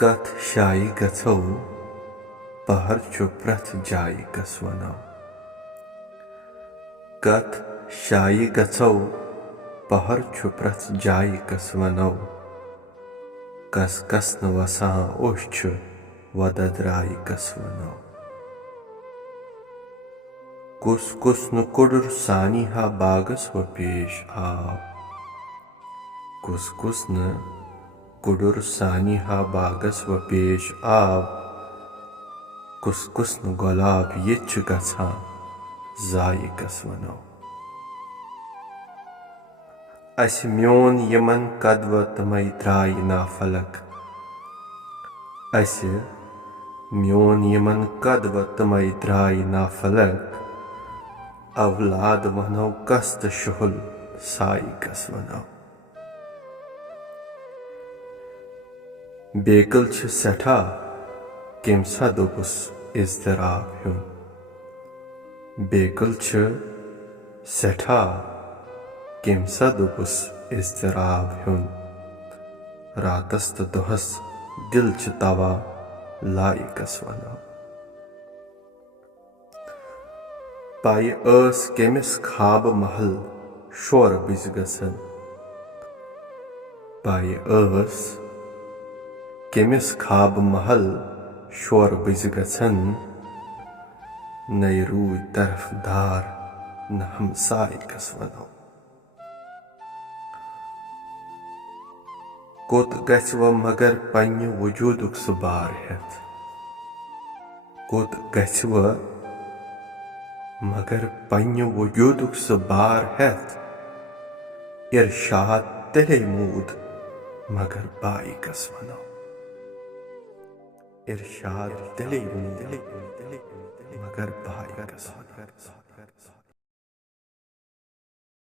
कथ शायी गछौ पहर छु प्रथ जाई कस वनौ। कथ शायी गछौ पहर छु प्रथ जाई कस वनौ। कस कस न वसां ओश छु वदद्राई कस वनौ। कुस कुस न कुडुर सानी हा बागस व पेश आव। कुस कुस न कुडुर सानी हा बागस व पेश आव। कुस कुस न गुलाब ये छु गछां जाई कस वनौ। अस म्योन यमन कदव तमै द्राय ना फलक। अस म्योन यमन कदव तमै द्राय ना फलक। अवलाद वनौ कस्त शुहुल साई कस वनौ। बेकल छ सठा केम सा दोपुस इज़्तिराब ह्युन। बेकल छ सठा केम सा दोपुस इज़्तिराब ह्युन। रातस त दोहस दिल छ तवा लाई कस वनौ। पाय अस केमिस खाब महल शोर बिज गसन। पाय अस केमिस खाब महल शोर बिज गसन। नई रूई तरफदार न हमसाई कस वनौ। कोत गछ व मगर पन्य वजूदुक सु बार हेत। कोत गछ व मगर पन्य वजूदुक सु बार हेत। इरशाद तेले मूद मगर बाई कस वनौ। इरशाद तेले मूद मगर बाई कस वनौ।